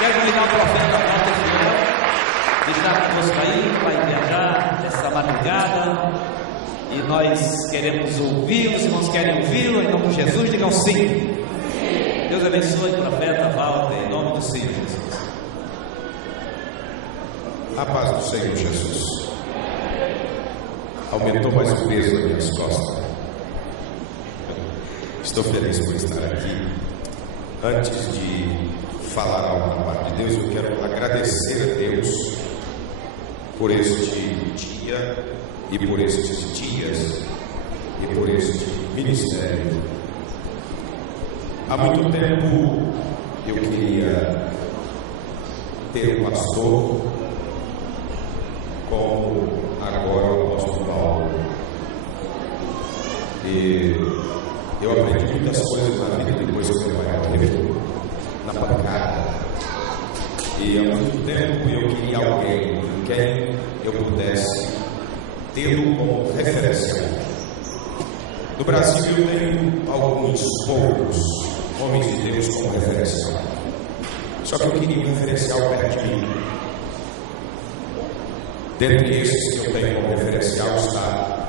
Quero convidar o profeta Walter Fiel, que está conosco aí, vai viajar essa madrugada. E nós queremos ouvi-lo, os irmãos querem ouvi-lo, em nome de Jesus, digam sim. Deus abençoe o profeta Walter, em nome do Senhor Jesus. A paz do Senhor Jesus. Aumentou mais o peso nas minhas costas. Estou feliz por estar aqui. Antes de falar algo da parte de Deus, eu quero agradecer a Deus por este dia e por estes dias e por este ministério. Há muito tempo eu queria ter um pastor como agora o apóstolo Paulo. E eu aprendi muitas coisas na vida depois que meu pai morreu, na pancada. E há muito tempo eu queria alguém em quem eu pudesse tê-lo como referencial. No Brasil eu tenho alguns poucos homens de Deus como referencial. Só que eu queria um referencial perto de mim. Dentre esses que eu tenho como referencial está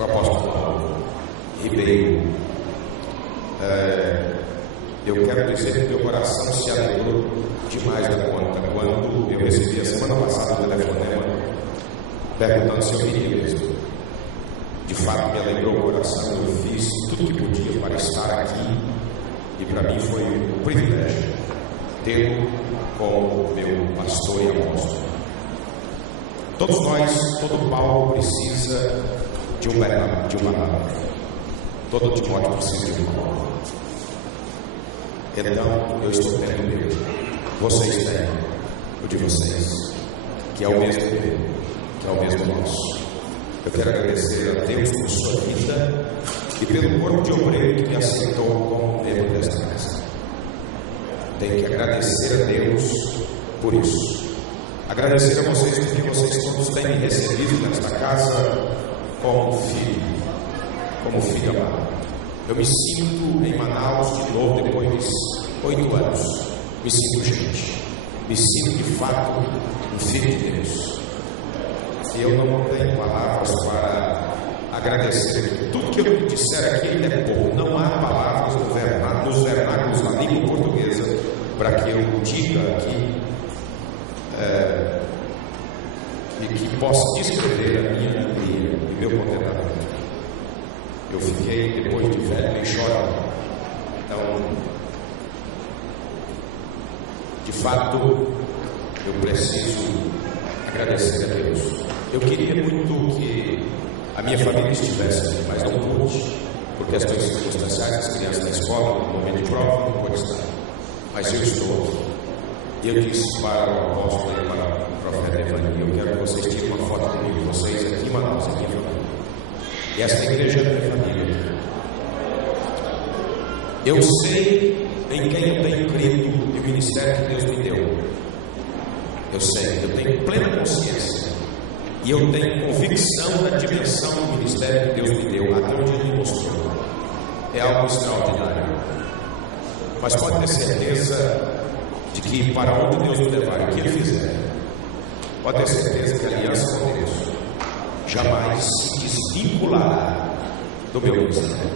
o apóstolo Paulo Ribeiro. Eu quero dizer que meu coração se alegrou demais da conta quando eu recebi a semana passada o telefonema perguntando se eu queria mesmo. De fato me alegrou o coração, eu fiz tudo que podia para estar aqui e para mim foi um privilégio tê-lo como meu pastor e apóstolo. Todos nós, todo Paulo precisa de um Barnabé. Todo Timóteo precisa de um Paulo. Então, eu estou tendo o meu. Vocês têm o de vocês, que é o mesmo meu, que é o mesmo nosso. Eu quero agradecer a Deus por sua vida e pelo corpo de obreiro que me aceitou como membro desta casa. Tenho que agradecer a Deus por isso. Agradecer a vocês porque vocês todos têm me recebido nesta casa como filho amado. Eu me sinto em Manaus de novo depois de 8 anos. Me sinto gente. Me sinto de fato um filho de Deus. E eu não tenho palavras para agradecer. Tudo que eu disser aqui é pouco. Não há palavras nos vernáculos da língua portuguesa para que eu diga aqui e que possa descrever a minha alegria e meu contentamento. Eu fiquei, depois de velho, meio chorando. Então, de fato, eu preciso agradecer a Deus. Eu queria muito que a minha família estivesse aqui, mas não pude, por questões circunstanciais, as crianças na escola, no momento de prova, não pode estar. Mas eu estou aqui. Eu disse para o apóstolo e para o profeta Evangelho: eu quero que vocês tirem uma foto comigo, vocês aqui em Manaus, aqui em família. E esta igreja é minha família. Eu sei em quem eu tenho crido e o ministério que Deus me deu. Eu sei, eu tenho plena consciência. E eu tenho convicção da dimensão do ministério que Deus me deu, até onde Ele me mostrou. É algo extraordinário. Mas pode ter certeza de que para onde Deus me levar, o que Ele fizer, pode ter certeza que a aliança com Deus jamais se desvinculará do meu ministério.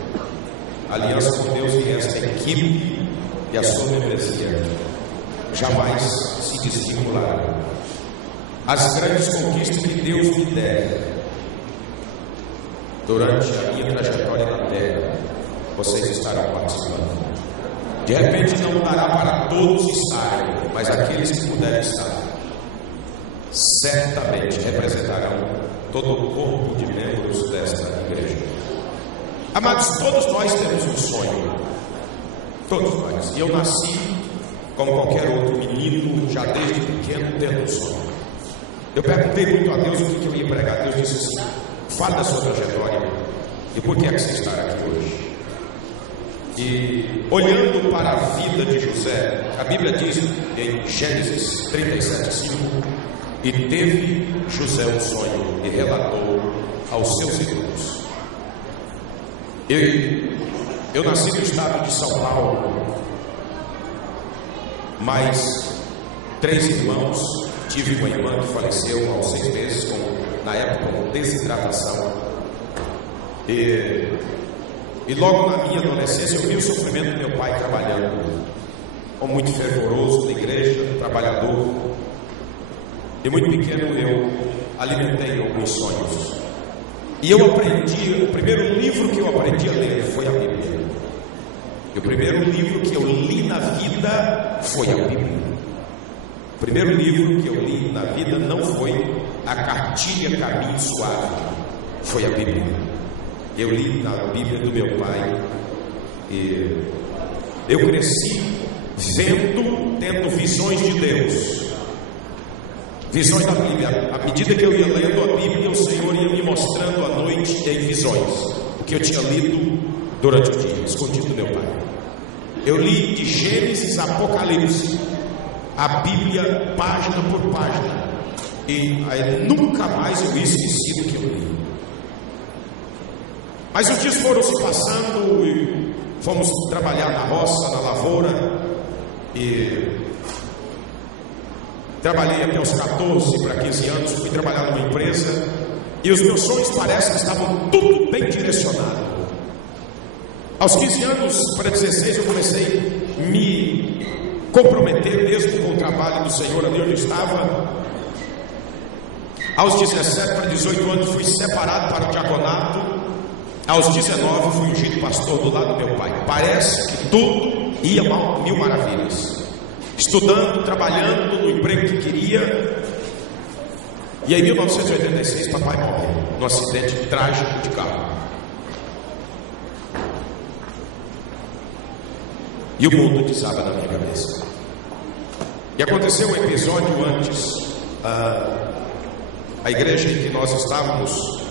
A aliança com Deus e esta equipe e a sua membresia jamais se desvinculará. As grandes conquistas que Deus me der durante a minha trajetória na terra, vocês estarão participando. De repente não dará para todos estarem, mas aqueles que puderem estar certamente representarão todo o corpo de membros desta igreja. Amados, todos nós temos um sonho. Todos nós. E eu nasci como qualquer outro menino, já desde pequeno, tendo um sonho. Eu perguntei muito a Deus o que eu ia pregar. Deus disse assim: fala da sua trajetória e por que é que você está aqui hoje. E olhando para a vida de José, a Bíblia diz em Gênesis 37:5: e teve José um sonho e relatou aos seus irmãos. Eu nasci no estado de São Paulo, mas 3 irmãos, tive uma irmã que faleceu aos 6 meses, na época com desidratação. E logo na minha adolescência eu vi o sofrimento do meu pai trabalhando, como muito fervoroso na igreja, trabalhador. E muito pequeno eu alimentei alguns sonhos. E eu aprendi, o primeiro livro que eu aprendi a ler foi a Bíblia. E o primeiro livro que eu li na vida foi a Bíblia. O primeiro livro que eu li na vida não foi a cartilha Caminho Suave, foi a Bíblia. Eu li na Bíblia do meu pai. E eu cresci tendo visões de Deus. Visões da Bíblia. À medida que eu ia lendo a Bíblia, o Senhor ia me mostrando à noite em visões o que eu tinha lido durante o dia, escondido do meu pai. Eu li de Gênesis a Apocalipse, a Bíblia página por página, e aí nunca mais eu esqueci do que eu li. Mas os dias foram se passando e fomos trabalhar na roça, na lavoura, e trabalhei até os 14 para 15 anos, fui trabalhar numa empresa, e os meus sonhos parecem que estavam tudo bem direcionados. Aos 15 anos para 16 eu comecei a me comprometer mesmo com o trabalho do Senhor ali onde eu estava. Aos 17 para 18 anos fui separado para o diaconato. Aos 19 fui ungido pastor do lado do meu pai. Parece que tudo ia mal, mil maravilhas. Estudando, trabalhando no emprego que queria. E em 1986 papai morreu num acidente trágico de carro. E o mundo desaba na minha cabeça. E aconteceu um episódio antes. A igreja em que nós estávamos,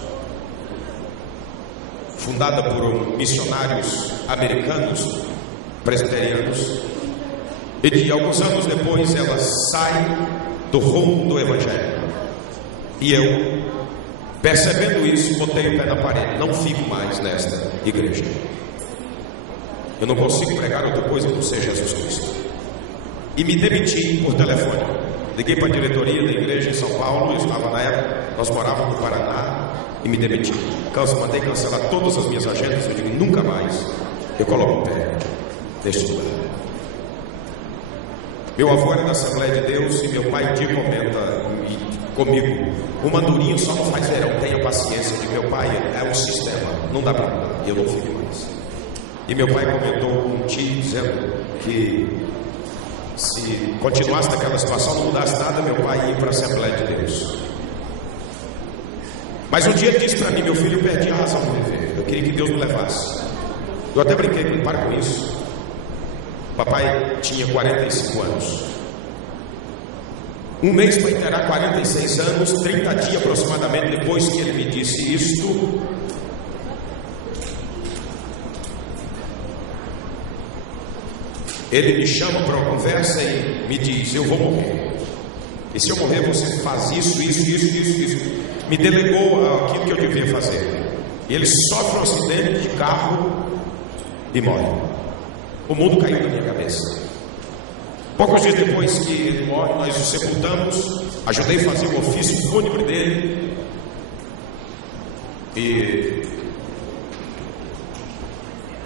fundada por missionários americanos, presbiterianos, e de alguns anos depois ela sai do rumo do evangelho. E eu, percebendo isso, botei o pé na parede. Não fico mais nesta igreja. Eu não consigo pregar outra coisa que não seja Jesus Cristo. E me demiti por telefone. Liguei para a diretoria da igreja em São Paulo. Eu estava na época, nós morávamos no Paraná. E me demiti. Mandei cancelar todas as minhas agendas. Eu digo, nunca mais eu coloco o pé neste lugar. Meu avô era da Assembleia de Deus. E meu pai um dia comenta comigo: o mandurinho só não faz verão, tenha paciência. Que meu pai é um sistema, não dá para mudar. E eu não fico mais. E meu pai comentou com um tio dizendo que se continuasse naquela situação, não mudasse nada, meu pai ia para a Assembleia de Deus. Mas um dia ele disse para mim: meu filho, eu perdi a razão de viver, eu queria que Deus me levasse. Eu até brinquei com ele: para com isso. Papai tinha 45 anos. Um mês para inteirar 46 anos, 30 dias aproximadamente depois que ele me disse isto, ele me chama para uma conversa e me diz: eu vou morrer. E se eu morrer, você faz isso. Me delegou aquilo que eu devia fazer. E ele sofre um acidente de carro e morre. O mundo caiu na minha cabeça. Poucos dias depois que ele morre, nós o sepultamos. Ajudei a fazer o ofício fúnebre dele. E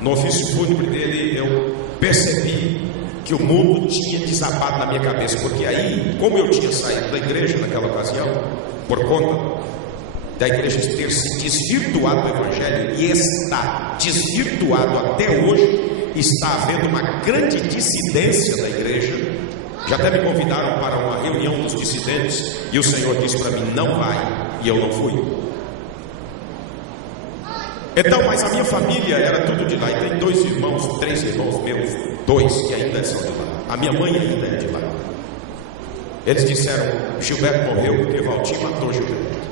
no ofício fúnebre dele eu percebi que o mundo tinha desabado na minha cabeça. Porque aí, como eu tinha saído da igreja naquela ocasião, por conta da igreja ter se desvirtuado do evangelho, e está desvirtuado até hoje, está havendo uma grande dissidência da igreja. Já até me convidaram para uma reunião dos dissidentes, e o Senhor disse para mim: não vai, e eu não fui. Então, mas a minha família era tudo de lá. E tem 2 irmãos, 3 irmãos meus, 2 que ainda são de lá. A minha mãe ainda é de lá. Eles disseram: Gilberto morreu porque Valtinho matou Gilberto.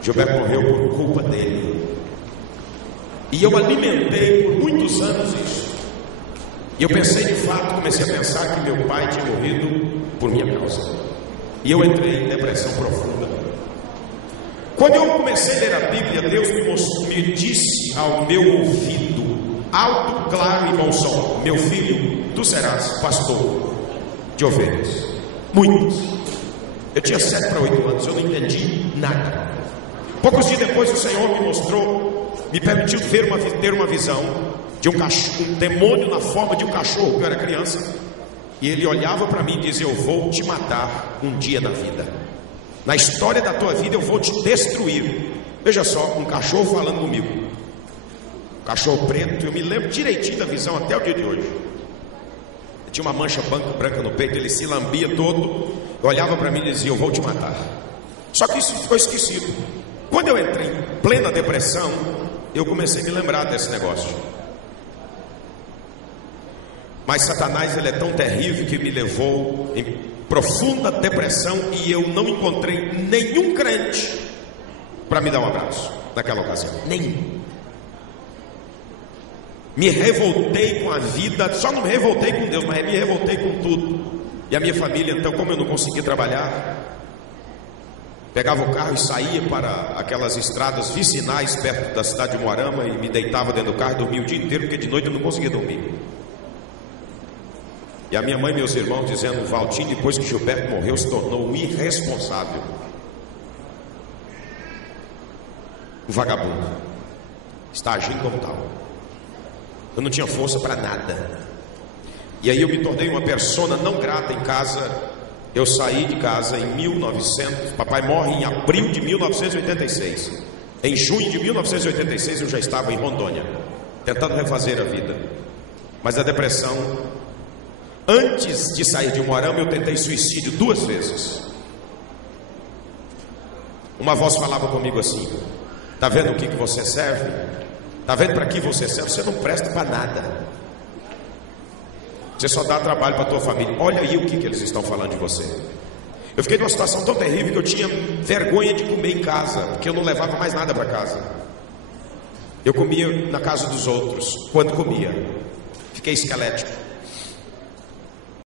Gilberto morreu por culpa dele. E eu alimentei por muitos anos isso. E eu pensei, de fato, comecei a pensar que meu pai tinha morrido por minha causa. E eu entrei em depressão profunda. Quando eu comecei a ler a Bíblia, Deus me disse ao meu ouvido alto, claro e bom som: meu filho, tu serás pastor de ovelhas. Muitas. Eu tinha 7 para 8 anos, eu não entendi nada. Poucos dias depois o Senhor me mostrou, me permitiu ter uma visão de um demônio na forma de um cachorro, que eu era criança. E ele olhava para mim e dizia: eu vou te matar um dia na vida. Na história da tua vida eu vou te destruir. Veja só, um cachorro falando comigo. Um cachorro preto, eu me lembro direitinho da visão até o dia de hoje. Ele tinha uma mancha branca no peito, ele se lambia todo, olhava para mim e dizia: eu vou te matar. Só que isso ficou esquecido. Quando eu entrei em plena depressão, eu comecei a me lembrar desse negócio. Mas Satanás, ele é tão terrível que me levou em profunda depressão e eu não encontrei nenhum crente para me dar um abraço naquela ocasião. Nenhum. Me revoltei com a vida, só não me revoltei com Deus, mas me revoltei com tudo. E a minha família, então, como eu não conseguia trabalhar, pegava o carro e saía para aquelas estradas vicinais perto da cidade de Moarama e me deitava dentro do carro e dormia o dia inteiro, porque de noite eu não conseguia dormir. E a minha mãe e meus irmãos dizendo: Valtinho, depois que Gilberto morreu, se tornou um irresponsável, um vagabundo, está agindo como tal. Eu não tinha força para nada. E aí eu me tornei uma persona não grata em casa. Eu saí de casa em 1900. Papai morre em abril de 1986. Em junho de 1986 eu já estava em Rondônia, tentando refazer a vida. Mas a depressão, antes de sair de Moarama, eu tentei suicídio 2 vezes. Uma voz falava comigo assim: tá vendo o que você serve? Tá vendo para que você serve? Você não presta para nada. Você só dá trabalho para a tua família. Olha aí o que eles estão falando de você. Eu fiquei numa situação tão terrível que eu tinha vergonha de comer em casa, porque eu não levava mais nada para casa. Eu comia na casa dos outros. Quando comia, fiquei esquelético.